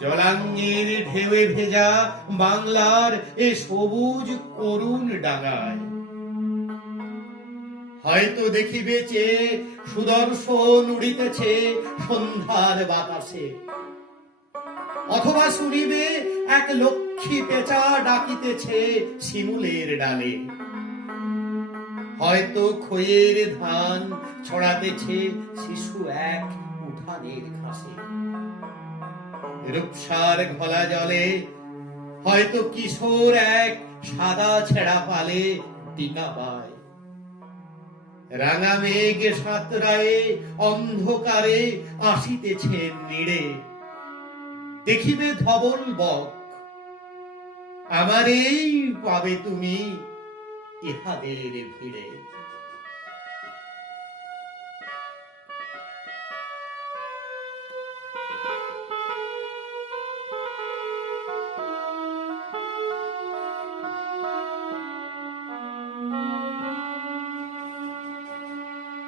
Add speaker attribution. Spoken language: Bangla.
Speaker 1: জলাঙ্গের ঢেউয়ে ভেজা বাংলার এ সবুজ করুণ ডাঙায়। হয়তো দেখিবে চে সুদর্শন উড়িতেছে সন্ধ্যার বাতাসে। অথবা শুনিবে এক লক্ষ্মী পেঁচা ডাকিতেছে শিমুলের ডালে। হয়তো খয়ের ধান ছড়াতেছে শিশু এক উঠানের ঘাসে। রূপসার ঘোলা জলে। হয়তো কিশোর এক সাদা ছেঁড়া পালে টিকা পায়। রাঙা মেঘ সাতরায়ে অন্ধকারে আসিতেছে নিড়ে। দেখিবে ধবল বক, আমারেই পাবে তুমি ইহাদের ভিড়ে।